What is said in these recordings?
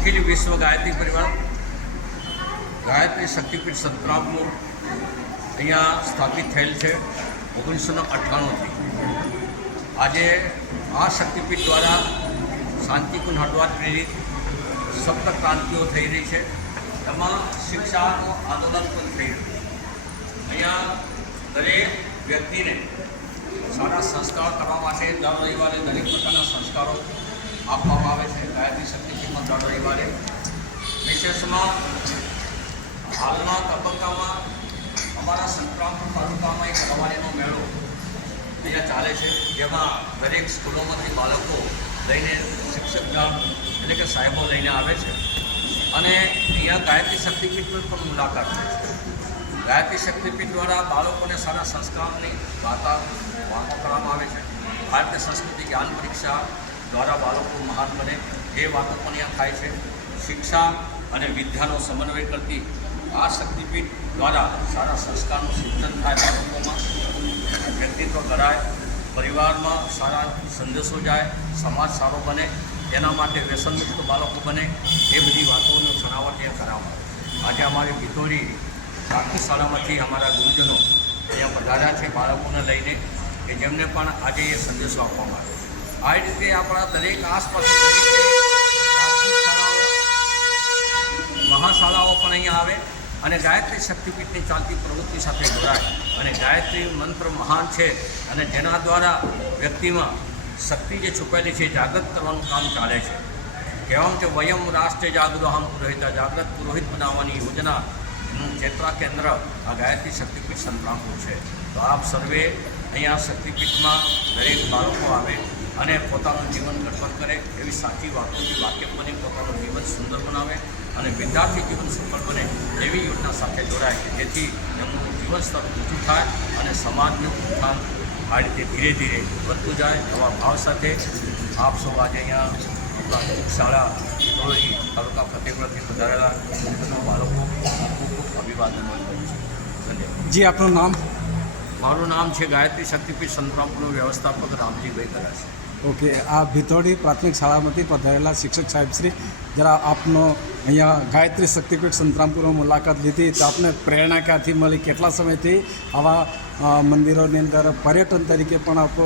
અખિલ વિશ્વ ગાયત્રી પરિવાર, ગાયત્રી શક્તિપીઠ સંતરામપુર અહીંયા સ્થાપિત થયેલ છે ઓગણીસો અઠ્ઠાણુંથી. આજે આ શક્તિપીઠ દ્વારા શાંતિકુંજ હટવા પ્રેરિત સપ્ત ક્રાંતિઓ થઈ રહી છે. એમાં શિક્ષાનું આંદોલન પણ થઈ રહ્યું અહીંયા દરેક વ્યક્તિને સારા સંસ્કાર કરવા માટે દર રવિવારે દરેક પ્રકારના સંસ્કારો આપવામાં આવે છે ગાયત્રી શક્તિપીઠમાં દર રવિવારે વિશેષમાં હાલના તબક્કામાં અમારા સંતરામપુર તાલુકામાં એક રવાડીનો મેળો અહીંયા ચાલે છે, જેમાં દરેક સ્કૂલોમાંથી બાળકો લઈને શિક્ષકગણ એટલે કે સાહેબો લઈને આવે છે. અને અહીંયા ગાયત્રી શક્તિપીઠની પણ મુલાકાત લે છે. ગાયત્રી શક્તિપીઠ દ્વારા બાળકોને સારા સંસ્કારની વાર્તા વાતો કરવામાં આવે છે. ભારતીય સંસ્કૃતિ જ્ઞાન પરીક્ષા દ્વારા બાળકો મહાન બને. એ વાતો પણ અહીંયા થાય છે. શિક્ષા અને વિદ્યાનો સમન્વય કરતી આ શક્તિપીઠ દ્વારા સારા સંસ્કારનું સિંચન થાય બાળકોમાં વ્યક્તિત્વ કરાય, પરિવારમાં સારા સંદેશો જાય, સમાજ સારો બને, એના માટે વ્યસનમુક્ત બાળકો બને, એ બધી વાતોનું છણાવટ એ કરાવવામાં આવે. આજે અમારી ભીતોરી પ્રાથમિક શાળામાંથી અમારા ગુરુજનો અહીંયા પધાર્યા છે બાળકોને લઈને, કે જેમને પણ આજે એ સંદેશો આપવામાં આવ્યો આ રીતે આપણા દરેક આસપાસ પ્રાથમિક શાળાઓ મહાશાળાઓ પણ અહીંયા આવે અને ગાયત્રી શક્તિપીઠની ચાલતી પ્રવૃત્તિ સાથે જોડાય. અને ગાયત્રી મંત્ર મહાન છે અને જેના દ્વારા વ્યક્તિમાં શક્તિ જે છુપાયેલી છે જાગૃત કરવાનું કામ ચાલે છે. કહેવામાં છે વયમ રાષ્ટ્ર જાગૃહમ પુરોહિત જાગૃત પુરોહિત બનાવવાની યોજના ચેતવા કેન્દ્ર આ ગાયત્રી શક્તિપીઠ સંતરામપુર છે. તો આપ સર્વે અહીંયા શક્તિપીઠમાં દરેક બાળકો આવે. અને પોતાનું જીવન ગઢવત કરે એવી સાચી વાતોથી વાકેફ બની પોતાનું જીવન સુંદર બનાવે અને વિદ્યાર્થી જીવન સફળ બને એવી યોજના સાથે જોડાય કે જેથી એમનું જીવન સ્તર ઊંચું થાય અને સમાજનું ઉત્થાન આ રીતે ધીરે ધીરે વધતું જાય એવા ભાવ સાથે આપ સૌ આજે અહીંયા આપણા શાળા ધોળી તાલુકા ફતેહગઢથી વધારેલા બાળકો ખૂબ ખૂબ અભિવાદન કરું છે. ધન્યવાદ. જી આપનું નામ? મારું નામ છે ગાયત્રી શક્તિપીઠ સંતરામપુરનું વ્યવસ્થાપક રામજીભાઈ કરાશે. ઓકે, આ ભીતોડી પ્રાથમિક શાળામાંથી પધારેલા શિક્ષક સાહેબશ્રી જરા આપનો અહીંયા ગાયત્રી શક્તિપીઠ સંતરામપુરમાં મુલાકાત લીધી. તો આપને પ્રેરણા ક્યાંથી મળી? કેટલા સમયથી આવા મંદિરોની અંદર પર્યટન તરીકે પણ આપ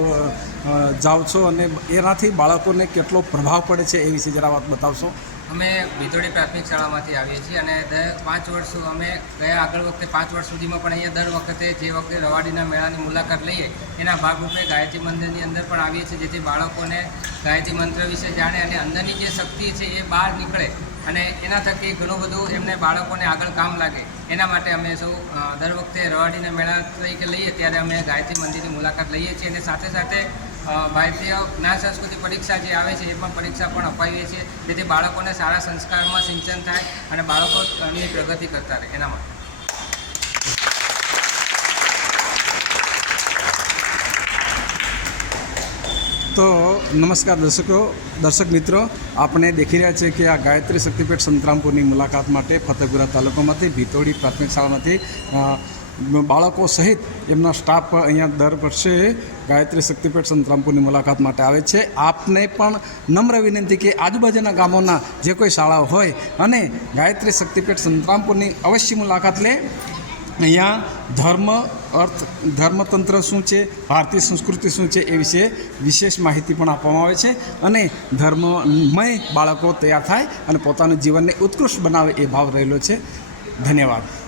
જાઓ છો? અને એનાથી બાળકોને કેટલો પ્રભાવ પડે છે એ વિશે જરા વાત બતાવશો? અમે ભીતોડી પ્રાથમિક શાળામાંથી આવીએ છીએ અને દર પાંચ વર્ષ અમે ગયા આગળ વખતે, પાંચ વર્ષ સુધીમાં પણ અહીંયા દર વખતે જે વખતે રવાડીના મેળાની મુલાકાત લઈએ, એના ભાગરૂપે ગાયત્રી મંદિરની અંદર પણ આવીએ છીએ, જેથી બાળકોને ગાયત્રી મંત્ર વિશે જાણે અને અંદરની જે શક્તિ છે એ બહાર નીકળે અને એના થકી ઘણું બધું એમને બાળકોને આગળ કામ લાગે. એના માટે અમે સૌ દર વખતે રવાડીના મેળા તરીકે લઈએ, ત્યારે અમે ગાયત્રી મંદિરની મુલાકાત લઈએ છીએ અને સાથે સાથે ભારતીય જ્ઞાન સંસ્કૃતિ પરીક્ષા જે આવે છે, એ પણ પરીક્ષા પણ અપાવીએ છીએ. જેથી બાળકોને સારા સંસ્કારમાં સિંચન થાય અને બાળકો એમની પ્રગતિ કરતા રહે. એના માટે. તો નમસ્કાર દર્શકો, દર્શક મિત્રો. આપણે દેખી રહ્યા છીએ કે આ ગાયત્રી શક્તિપીઠ સંતરામપુરની મુલાકાત માટે ફતેપુરા તાલુકામાંથી ભીતોડી પ્રાથમિક શાળામાંથી બાળકો સહિત એમના સ્ટાફ અહીંયા દર વર્ષે ગાયત્રી શક્તિપીઠ સંતરામપુરની મુલાકાત માટે આવે છે. આપને પણ નમ્ર વિનંતી કે આજુબાજુના ગામોના જે કોઈ શાળાઓ હોય અને ગાયત્રી શક્તિપીઠ સંતરામપુરની અવશ્ય મુલાકાત લે. અહીંયા ધર્મ, અર્થ, ધર્મતંત્ર શું છે, ભારતીય સંસ્કૃતિ શું છે એ વિશે વિશેષ માહિતી પણ આપવામાં આવે છે અને ધર્મમય બાળકો તૈયાર થાય અને પોતાનું જીવનને ઉત્કૃષ્ટ બનાવે એ ભાવ રહેલો છે. ધન્યવાદ.